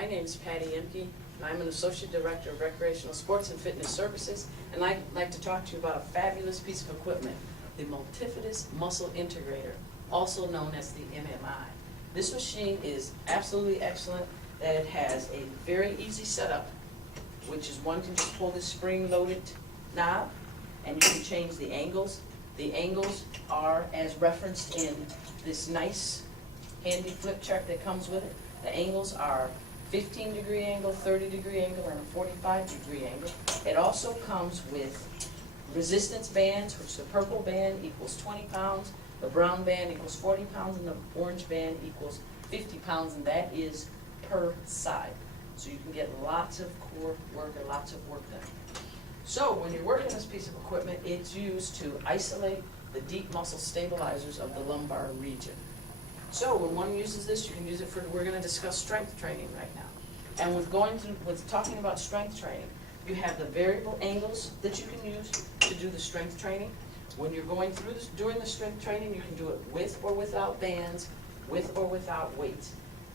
My name is Patty Emke, and I'm an Associate Director of Recreational Sports and Fitness Services, and I'd like to talk to you about a fabulous piece of equipment, the Multifidus Muscle Integrator, also known as the MMI. This machine is absolutely excellent, that it has a very easy setup, which is one can just pull this spring-loaded knob, and you can change the angles. The angles are as referenced in this nice handy flip chart that comes with it. The angles are 15-degree angle, 30-degree angle, and a 45-degree angle. It also comes with resistance bands, which the purple band equals 20 pounds, the brown band equals 40 pounds, and the orange band equals 50 pounds, and that is per side. So you can get lots of core work and lots of work done. So when you're working this piece of equipment, it's used to isolate the deep muscle stabilizers of the lumbar region. So when one uses this, you can use it for, we're going to discuss strength training right now. And with talking about strength training, you have the variable angles that you can use to do the strength training. When you're going through this, doing the strength training, you can do it with or without bands, with or without weights.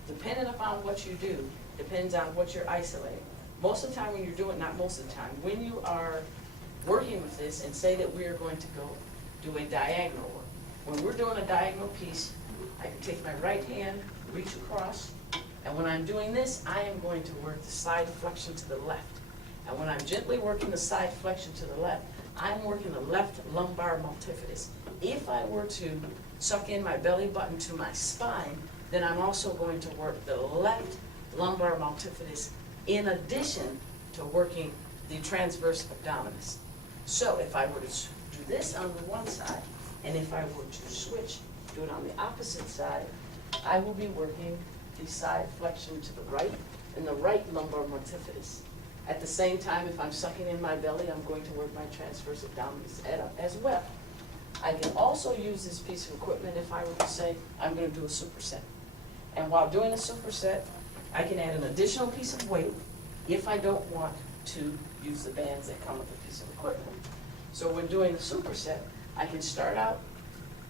Depending upon what you do, depends on what you're isolating. Most of the time when you're doing, not most of the time, when you are working with this, and say that we are going to go do a diagonal work. When we're doing a diagonal piece, I can take my right hand, reach across, and when I'm doing this, I am going to work the side flexion to the left. And when I'm gently working the side flexion to the left, I'm working the left lumbar multifidus. If I were to suck in my belly button to my spine, then I'm also going to work the left lumbar multifidus in addition to working the transverse abdominis. So if I were to do this on the one side, and if I were to switch, do it on the opposite side, I will be working the side flexion to the right and the right lumbar multifidus. At the same time, if I'm sucking in my belly, I'm going to work my transverse abdominis as well. I can also use this piece of equipment if I were to say, I'm going to do a superset. And while doing a superset, I can add an additional piece of weight if I don't want to use the bands that come with the piece of equipment. So when doing a superset, I can start out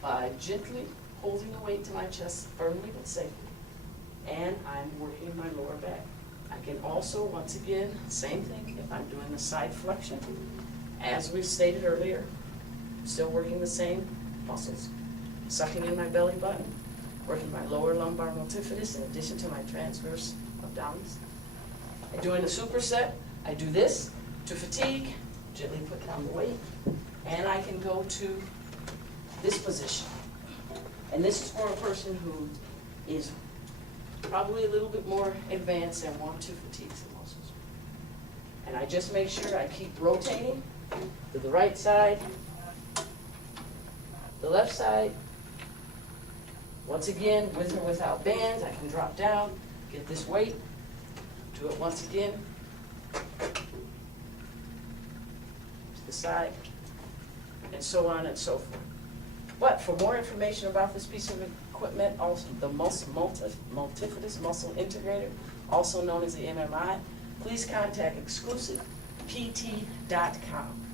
by gently holding the weight to my chest firmly but safely, and I'm working my lower back. I can also, once again, same thing if I'm doing the side flexion, as we stated earlier, still working the same muscles, sucking in my belly button, working my lower lumbar multifidus in addition to my transverse abdominis. And doing the superset, I do this to fatigue, gently put down the weight, and I can go to this position. And this is for a person who is probably a little bit more advanced and want to fatigue some muscles. And I just make sure I keep rotating to the right side, the left side. Once again, with or without bands, I can drop down, get this weight, do it once again, to the side, and so on and so forth. But for more information about this piece of equipment, also the Multifidus Muscle Integrator, also known as the MMI, please contact exclusivept.com.